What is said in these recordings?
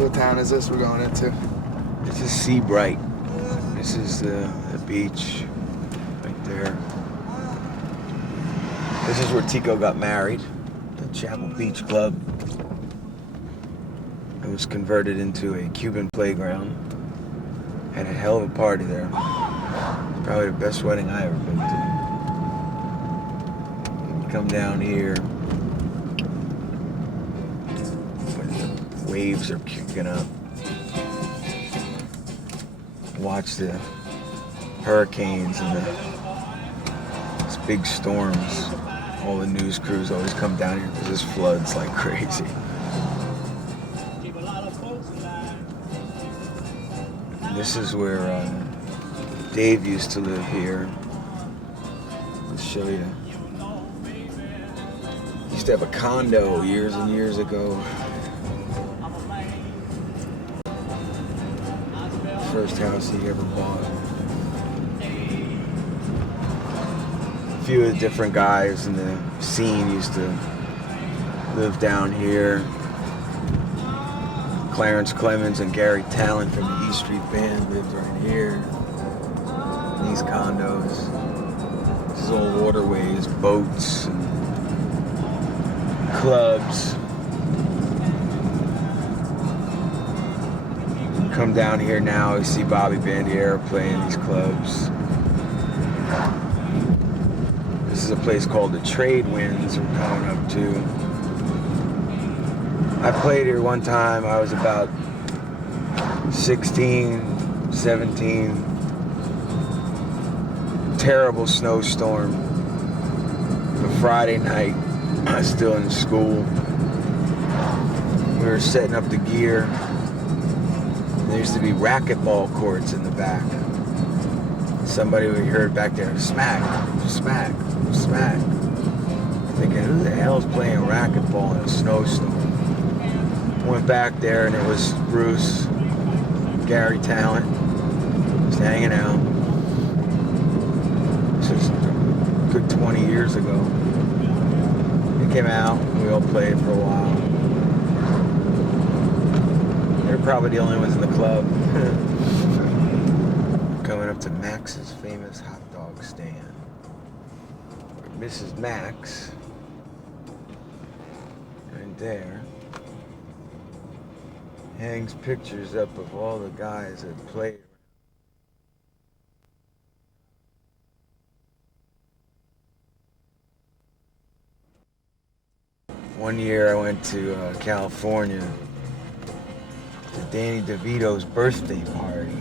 So what town is this we're going into? This is Sebrite. This is the beach right there. This is where Tico got married, the Chapel Beach Club. It was converted into a Cuban playground. Had a hell of a party there. It's probably the best wedding I ever been to. You come down here, when the waves are kicking up. Watch the hurricanes and these big storms. All the news crews always come down here because this floods like crazy. This is where Dave used to live here. I'll show you. He used to have a condo years and years ago. First house he ever bought. A few of the different guys in the scene used to live down here. Clarence Clemens and Gary Talent from the E Street Band lived right here. In these condos. These old waterways, boats, and clubs. Come down here now, you see Bobby Bandiera playing these clubs. This is a place called the Trade Winds we're coming up to. I played here one time, I was about 16, 17. Terrible snowstorm. A Friday night, I was still in school. We were setting up the gear. There used to be racquetball courts in the back. Somebody we heard back there, smack, smack, smack. Thinking, who the hell's playing racquetball in a snowstorm? Went back there and it was Bruce, Gary Talent, just hanging out. This was a good 20 years ago. They came out, we all played for a while. They're probably the only ones in the club. Coming up to Max's famous hot dog stand. Mrs. Max, right there, hangs pictures up of all the guys that played. One year I went to California to Danny DeVito's birthday party.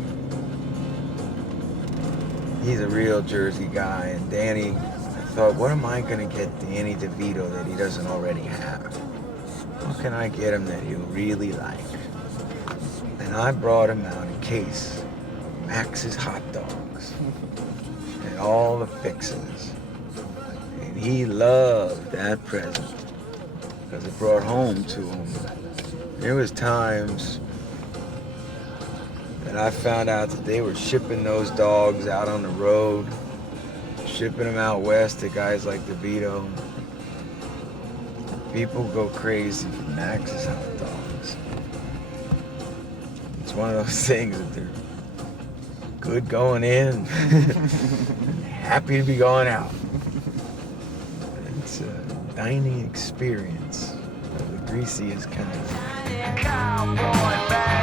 He's a real Jersey guy, and Danny, I thought, what am I gonna get Danny DeVito that he doesn't already have? What can I get him that he'll really like? And I brought him out a case of Max's hot dogs and all the fixings. And he loved that present because it brought home to him. There was times that I found out that they were shipping those dogs out on the road, shipping them out west to guys like DeVito. People go crazy for Max's hot dogs. It's one of those things that they're good going in, happy to be going out. It's a dining experience of the greasiest kind. Cowboy, baby.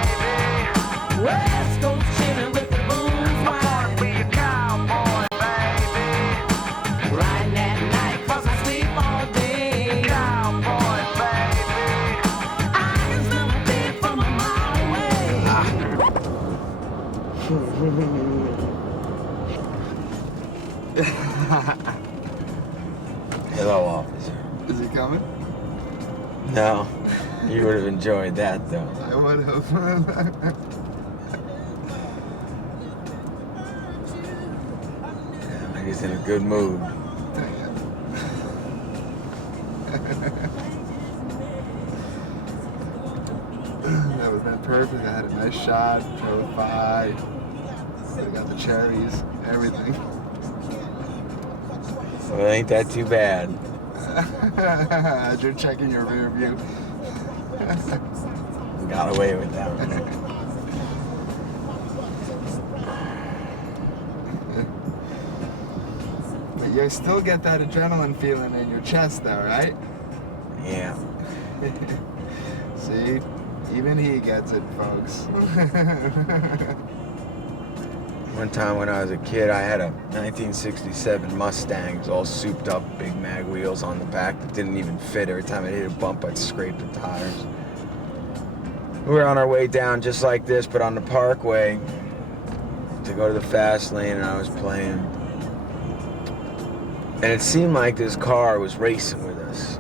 West Coast chillin' with the blues, I wanna be a cowboy, baby. Riding that night, 'cause I sleep all day. Cowboy, baby. I can smell a pig from a mile away. Hello, officer. Is he coming? No, you would have enjoyed that though. I would have. He's in a good mood. That would have been perfect. I had a nice shot, drove by. I got the cherries, everything. Well, ain't that too bad. As you're checking your rear view. got away with that one. But you still get that adrenaline feeling in your chest though, right? Yeah. See? Even he gets it, folks. One time when I was a kid, I had a 1967 Mustang. It was all souped up, big mag wheels on the back that didn't even fit. Every time I hit a bump, I'd scrape the tires. We were on our way down just like this, but on the parkway to go to the fast lane, and I was playing. And it seemed like this car was racing with us.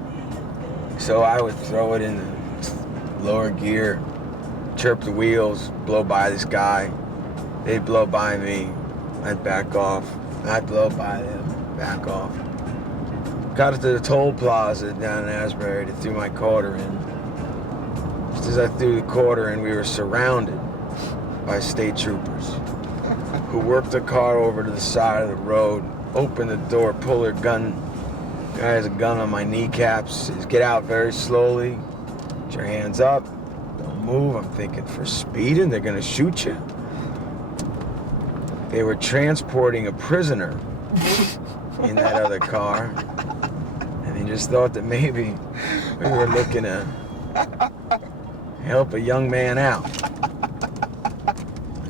So I would throw it in the lower gear, chirp the wheels, blow by this guy. They'd blow by me. I'd back off. I'd blow by them, back off. Got to the toll plaza down in Asbury to throw my quarter in. Just as I threw the quarter in, we were surrounded by state troopers who worked the car over to the side of the road, opened the door, pull their gun. The guy has a gun on my kneecaps, says, "Get out very slowly. Put your hands up. Don't move." I'm thinking, for speeding, they're gonna shoot you. They were transporting a prisoner in that other car, and they just thought that maybe we were looking to help a young man out.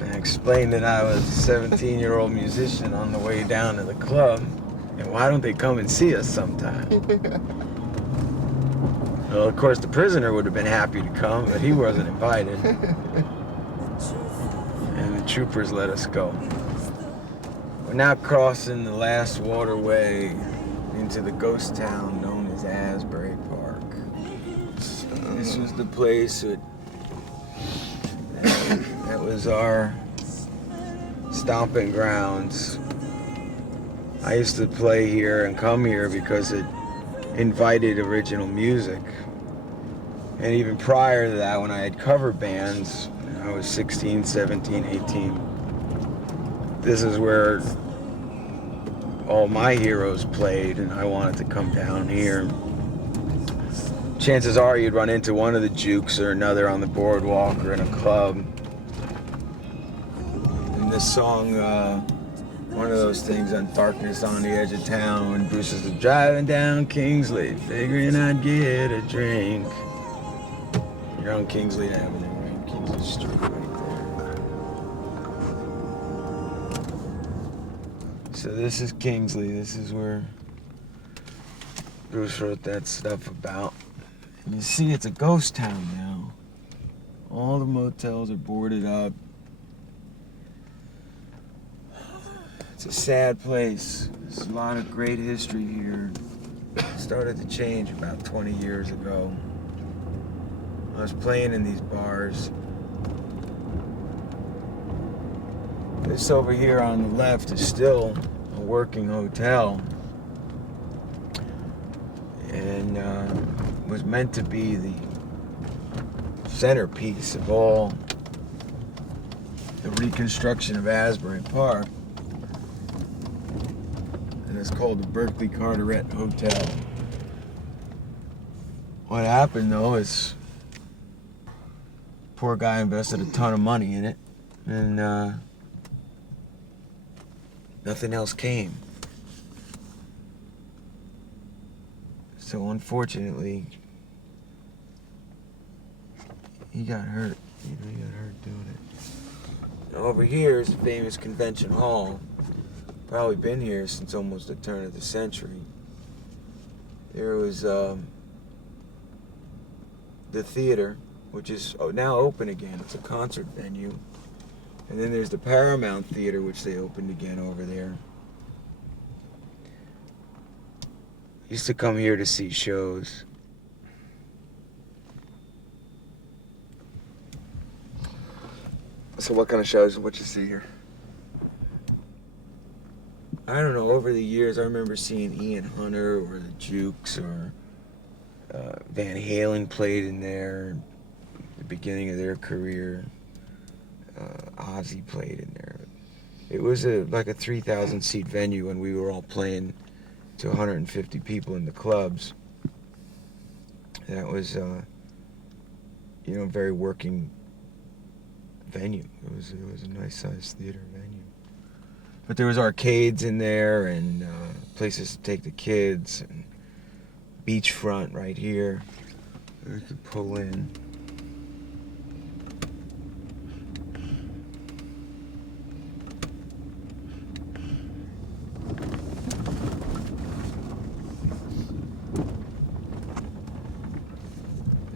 And I explained that I was a 17-year-old musician on the way down to the club, and why don't they come and see us sometime? Well, of course, the prisoner would have been happy to come, but he wasn't invited. And the troopers let us go. We're now crossing the last waterway into the ghost town known as Asbury Park. This was the place that was our stomping grounds. I used to play here and come here because it invited original music. And even prior to that, when I had cover bands, I was 16, 17, 18. This is where all my heroes played, and I wanted to come down here. Chances are you'd run into one of the jukes or another on the boardwalk or in a club. And this song, one of those things on Darkness on the Edge of Town, when Bruce is driving down Kingsley, figuring I'd get a drink. You're on Kingsley Avenue, right? Kingsley Street right there. So this is Kingsley. This is where Bruce wrote that stuff about. And you see, it's a ghost town now. All the motels are boarded up. It's a sad place. There's a lot of great history here. It started to change about 20 years ago. I was playing in these bars. This over here on the left is still a working hotel, and was meant to be the centerpiece of all the reconstruction of Asbury Park, and it's called the Berkeley Carteret Hotel. What happened though is poor guy invested a ton of money in it, and nothing else came. So unfortunately, he got hurt. He got hurt doing it. Now over here is the famous Convention Hall. Probably been here since almost the turn of the century. There was the theater, which is now open again. It's a concert venue. And then there's the Paramount Theater, which they opened again over there. Used to come here to see shows. So what kind of shows? What you see here? I don't know, over the years I remember seeing Ian Hunter or the Jukes or Van Halen played in there at the beginning of their career. Ozzy played in there. It was like a 3,000 seat venue, and we were all playing to 150 people in the clubs. That was very working venue. It was a nice sized theater venue. But there was arcades in there and places to take the kids and beachfront right here. We could pull in.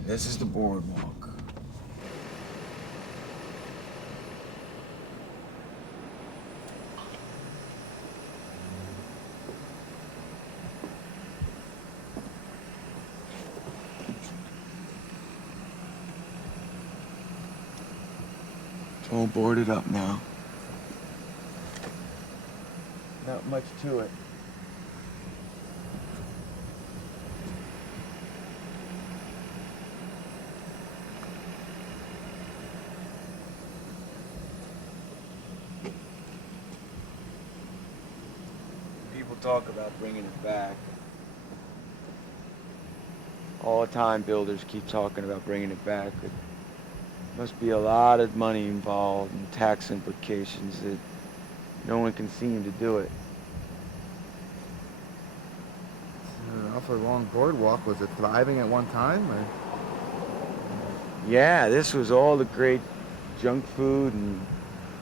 This is the boardwalk. It's all boarded up now. Not much to it. People talk about bringing it back. All the time builders keep talking about bringing it back. It must be a lot of money involved and tax implications that no one can seem to do it. An awfully long boardwalk. Was it thriving at one time? Or? Yeah, this was all the great junk food and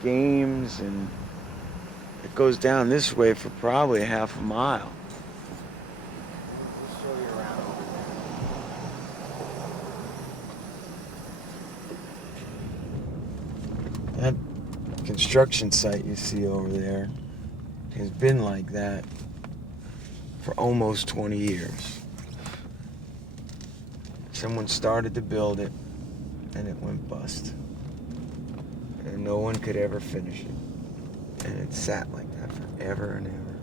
games, and it goes down this way for probably half a mile. I'll show you around over there. That construction site you see over there has been like that for almost 20 years. Someone started to build it and it went bust. And no one could ever finish it. And it sat like that forever and ever.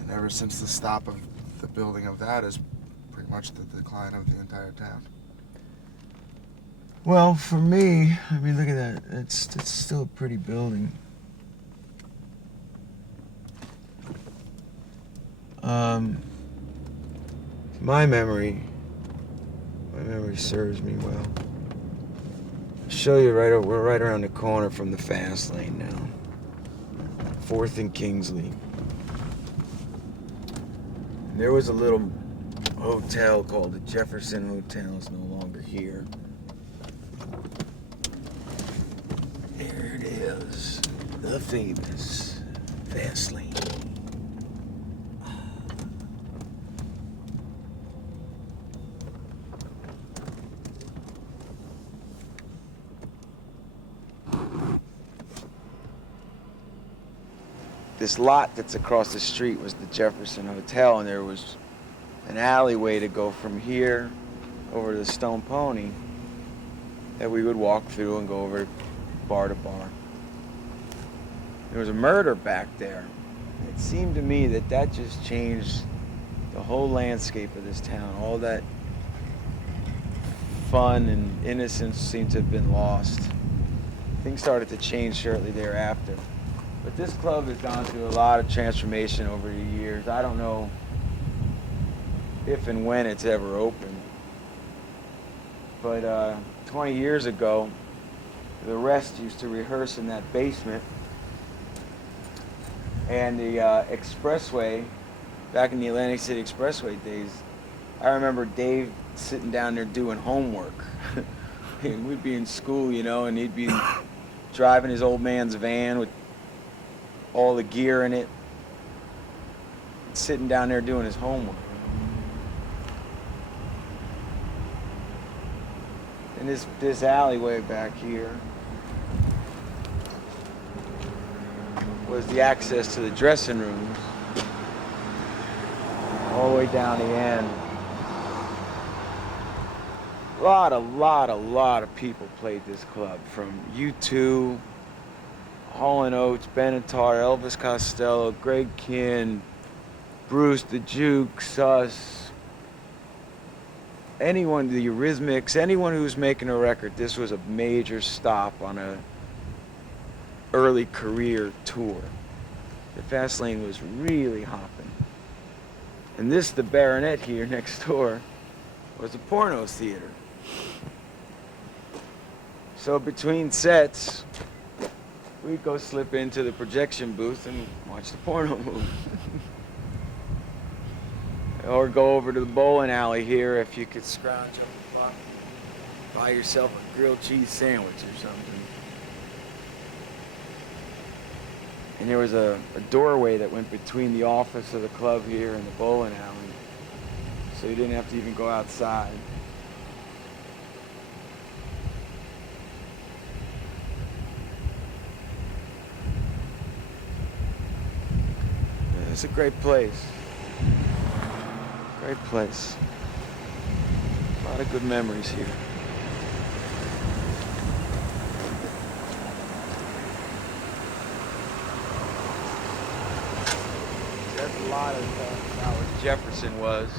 And ever since the stop of the building of that is pretty much the decline of the entire town. Well, for me, I mean, look at that. It's still a pretty building. My memory serves me well. I'll show you we're right around the corner from the fast lane now. 4th and Kingsley. There was a little hotel called the Jefferson Hotel. It's no longer here. There it is. The famous fast lane. This lot that's across the street was the Jefferson Hotel, and there was an alleyway to go from here over to the Stone Pony that we would walk through and go over bar to bar. There was a murder back there. It seemed to me that just changed the whole landscape of this town. All that fun and innocence seemed to have been lost. Things started to change shortly thereafter. But this club has gone through a lot of transformation over the years. I don't know if and when it's ever opened. But 20 years ago, the rest used to rehearse in that basement. And the expressway, back in the Atlantic City Expressway days, I remember Dave sitting down there doing homework. And we'd be in school, and he'd be driving his old man's van with all the gear in it, sitting down there doing his homework. And this alleyway back here was the access to the dressing rooms, all the way down the end. A lot of people played this club, from U2, Hall & Oates, Benatar, Elvis Costello, Greg Kihn, Bruce, the Jukes, us, anyone, the Eurythmics, anyone who was making a record. This was a major stop on a early career tour. The fast lane was really hopping. And this, the Baronet here next door, was a porno theater. So between sets, we'd go slip into the projection booth and watch the porno movie. Or go over to the bowling alley here if you could scrounge up a buck, buy yourself a grilled cheese sandwich or something. And there was a doorway that went between the office of the club here and the bowling alley. So you didn't have to even go outside. Yeah, it's a great place. Great place. A lot of good memories here. That's a lot of how Jefferson was.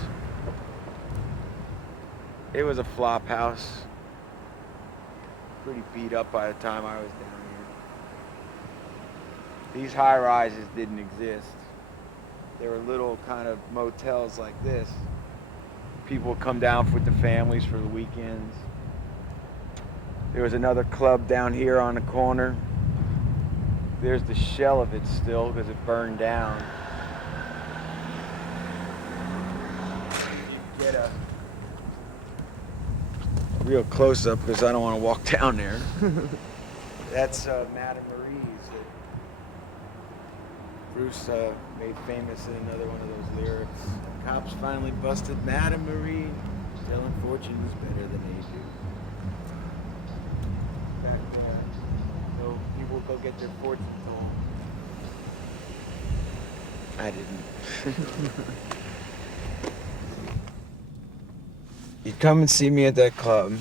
It was a flop house. Pretty beat up by the time I was down here. These high rises didn't exist. There were little kind of motels like this. People would come down with the families for the weekends. There was another club down here on the corner. There's the shell of it still because it burned down. You get a real close up because I don't want to walk down there. That's Madame Marie's that Bruce made famous in another one of those lyrics. The cops finally busted Madame Marie, telling fortunes better than they do. In fact, so people go get their fortune told. I didn't. You'd come and see me at that club.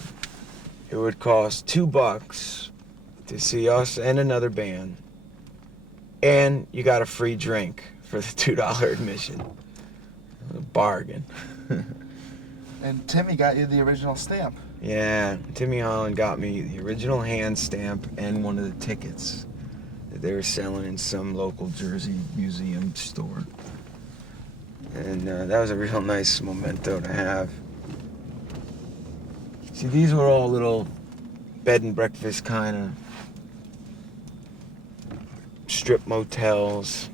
It would cost $2 to see us and another band. And you got a free drink for the $2 admission. A bargain. And Timmy got you the original stamp. Yeah, Timmy Holland got me the original hand stamp and one of the tickets that they were selling in some local Jersey museum store. And that was a real nice memento to have. See, these were all little bed and breakfast kind of strip motels.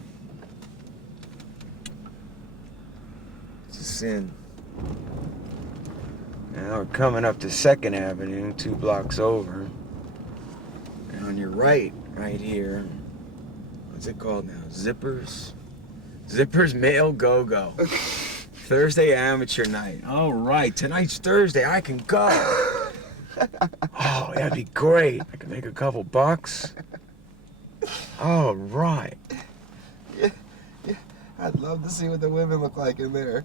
It's a sin. Now we're coming up to 2nd Avenue, 2 blocks over. And on your right here, what's it called now? Zippers? Zippers Male Go-Go. Thursday amateur night. All right, tonight's Thursday. I can go. Oh, that'd be great. I can make a couple bucks. All right. Yeah, I'd love to see what the women look like in there.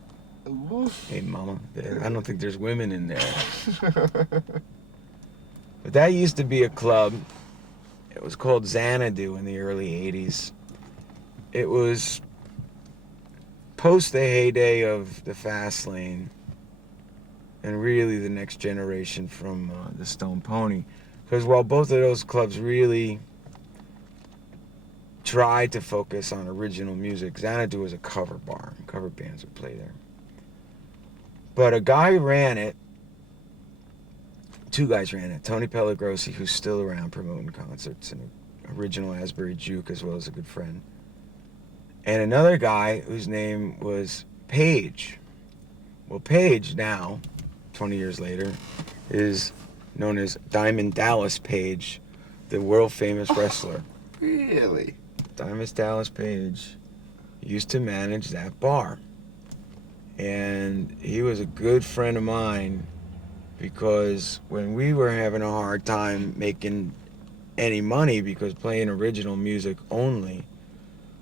Oof. Hey, Mama, I don't think there's women in there. But that used to be a club. It was called Xanadu in the early 80s. It was post the heyday of the Fast Lane and really the next generation from the Stone Pony. Because while both of those clubs really tried to focus on original music, Xanadu was a cover bar. Cover bands would play there. But a guy ran it. 2 guys ran it. Tony Pellegrossi, who's still around promoting concerts, and original Asbury Juke, as well as a good friend. And another guy whose name was Page. Well, Page now, 20 years later, is known as Diamond Dallas Page, the world famous wrestler. Really? Diamond Dallas Page used to manage that bar. And he was a good friend of mine because when we were having a hard time making any money because playing original music only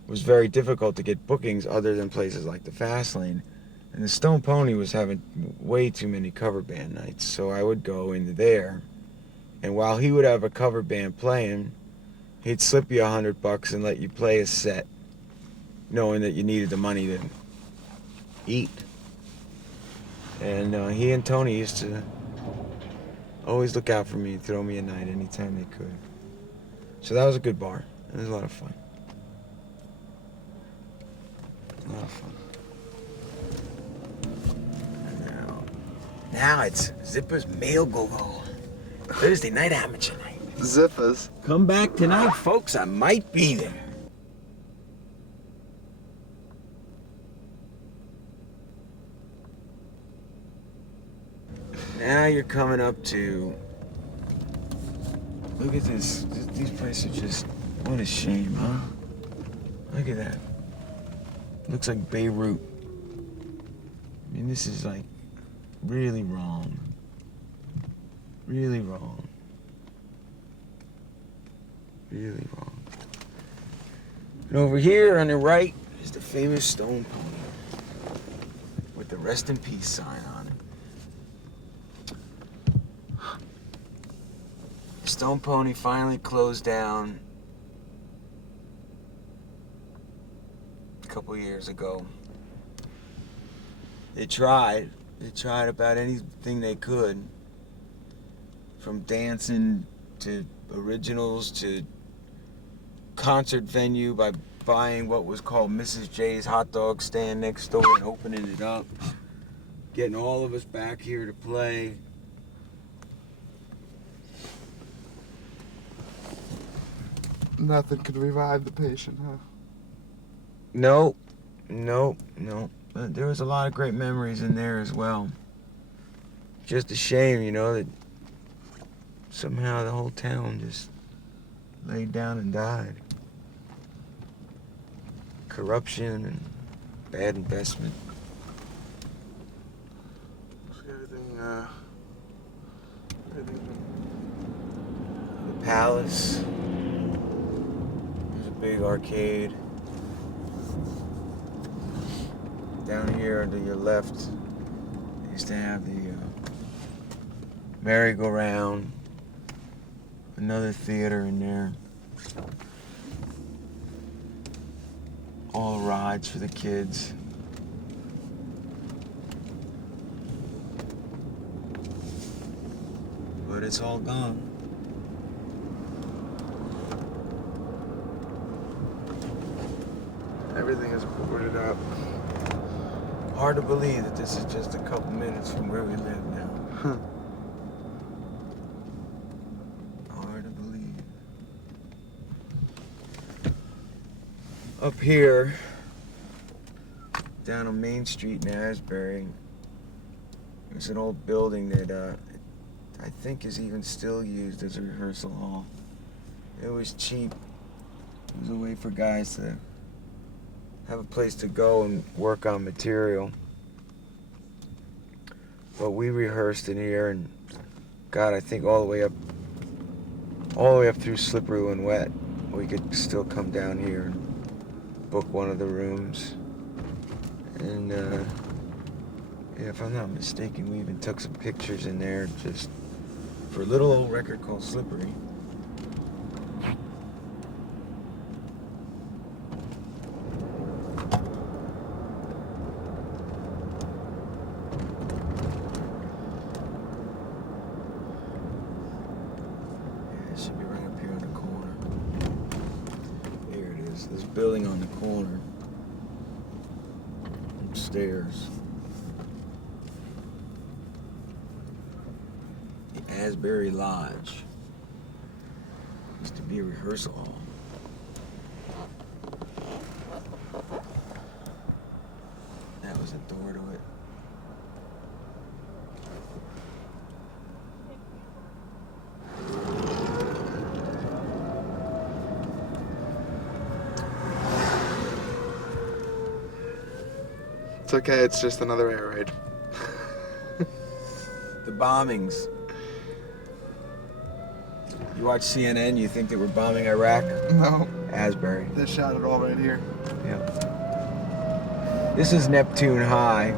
was very difficult to get bookings other than places like the Fast Lane. And the Stone Pony was having way too many cover band nights, so I would go into there. And while he would have a cover band playing, he'd slip you $100 and let you play a set, knowing that you needed the money to eat. And he and Tony used to always look out for me and throw me a night anytime they could. So that was a good bar. It was a lot of fun. A lot of fun. Now it's Zipper's Mail Go-Go. Thursday night amateur night. Zippers. Come back tonight, folks. I might be there. Now you're coming up to... Look at this. These places are just... What a shame, huh? Look at that. Looks like Beirut. I mean, this is like really wrong. Really wrong. Really wrong. And over here on the right is the famous Stone Pony with the Rest in Peace sign on it. The Stone Pony finally closed down a couple years ago. They tried about anything they could, from dancing to originals to concert venue by buying what was called Mrs. J's hot dog stand next door and opening it up, getting all of us back here to play. Nothing could revive the patient, huh? No. But there was a lot of great memories in there as well. Just a shame, you know, that somehow the whole town just laid down and died. Corruption and bad investment. Everything, The Palace. There's a big arcade. Down here to your left, they used to have the merry-go-round. Another theater in there. All rides for the kids. But it's all gone. everything is boarded up. Hard to believe that this is just a couple minutes from where we live now. Hard to believe. Up here, down on Main Street in Asbury, there's an old building that I think is even still used as a rehearsal hall. It was cheap. It was a way for guys to have a place to go and work on material. But we rehearsed in here, and God, I think all the way up through Slippery and Wet, we could still come down here and book one of the rooms. And yeah, if I'm not mistaken, we even took some pictures in there just for a little old record called Slippery. Building on the corner upstairs. The Asbury Lodge used to be a rehearsal hall. That was a door to it. It's okay, it's just another air raid. The bombings. You watch CNN, you think they were bombing Iraq? No. Asbury. They shot it all right here. Yeah. This is Neptune High.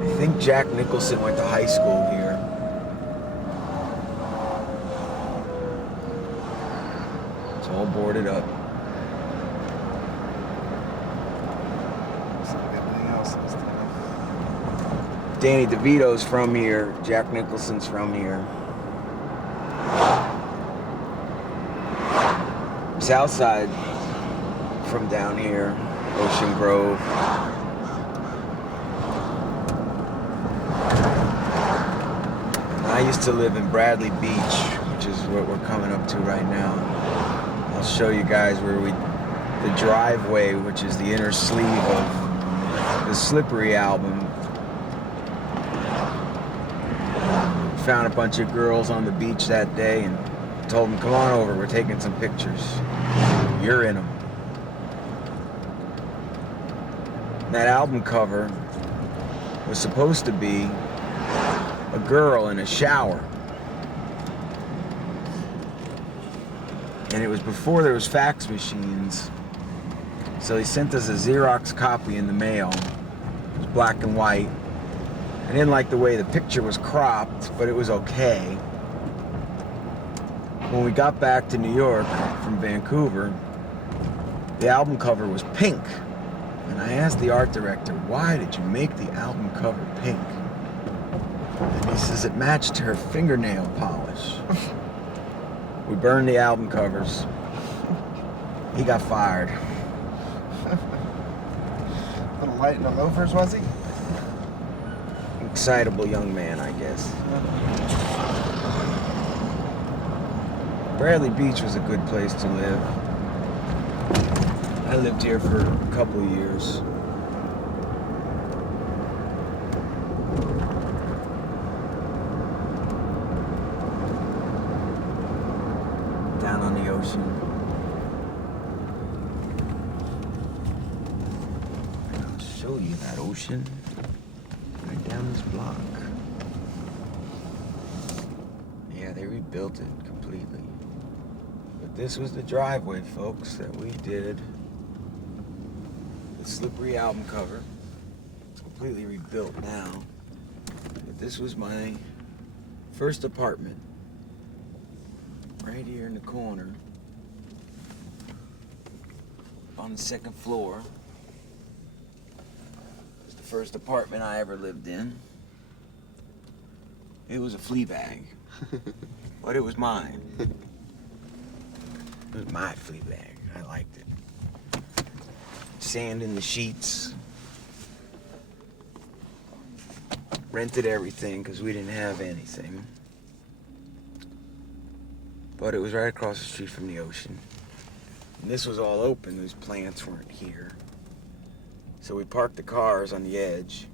I think Jack Nicholson went to high school here. It's all boarded up. Danny DeVito's from here. Jack Nicholson's from here. Southside from down here. Ocean Grove. used to live in Bradley Beach, which is what we're coming up to right now. I'll show you guys where the driveway, which is the inner sleeve of the Slippery album. Found a bunch of girls on the beach that day and told them, come on over, we're taking some pictures. You're in them. That album cover was supposed to be a girl in a shower. And it was before there was fax machines. So he sent us a Xerox copy in the mail. It was black and white. I didn't like the way the picture was cropped, but it was okay. When we got back to New York from Vancouver, the album cover was pink. And I asked the art director, why did you make the album cover pink? And he says it matched her fingernail polish. We burned the album covers. He got fired. A little light in the loafers, was he? Excitable young man, I guess. Bradley Beach was a good place to live. I lived here for a couple of years. Down on the ocean. I'll show you that ocean. Right down this block. Yeah, they rebuilt it completely. But this was the driveway, folks, that we did. The Slippery album cover. It's completely rebuilt now. But this was my first apartment. Right here in the corner. On the second floor. It's the first apartment I ever lived in. It was a flea bag. But it was mine. It was my flea bag. I liked it. Sand in the sheets. Rented everything because we didn't have anything. But it was right across the street from the ocean. And this was all open. Those plants weren't here. So we parked the cars on the edge.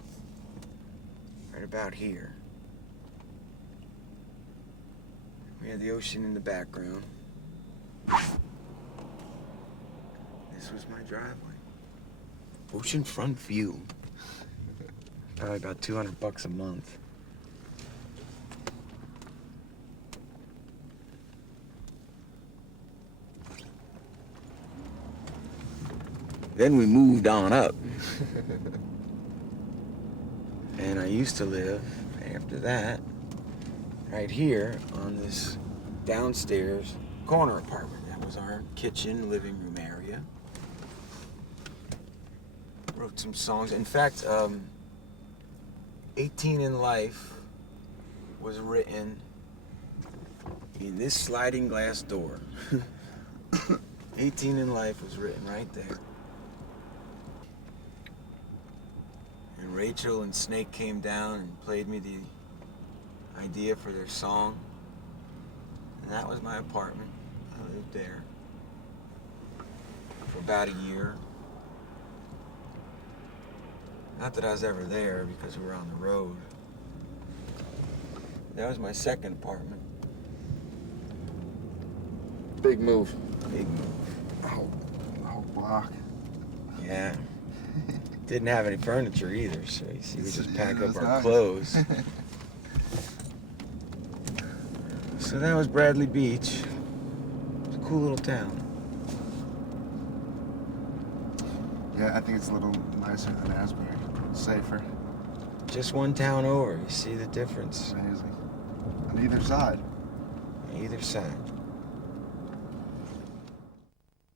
Right about here. We had the ocean in the background. This was my driveway. Oceanfront view. Probably about $200 a month. Then we moved on up. And I used to live, after that, right here on this downstairs corner apartment. That was our kitchen, living room area. Wrote some songs. In fact, 18 in Life was written in this sliding glass door. 18 in Life was written right there. And Rachel and Snake came down and played me the idea for their song. And that was my apartment. I lived there for about a year. Not that I was ever there because we were on the road. That was my second apartment. Big move. Big move. The whole block. Yeah. Didn't have any furniture either, so you see we just pack up our nice. clothes. So that was Bradley Beach. It's a cool little town. Yeah, I think it's a little nicer than Asbury. Safer. Just one town over. You see the difference? Amazing. On either side. Either side.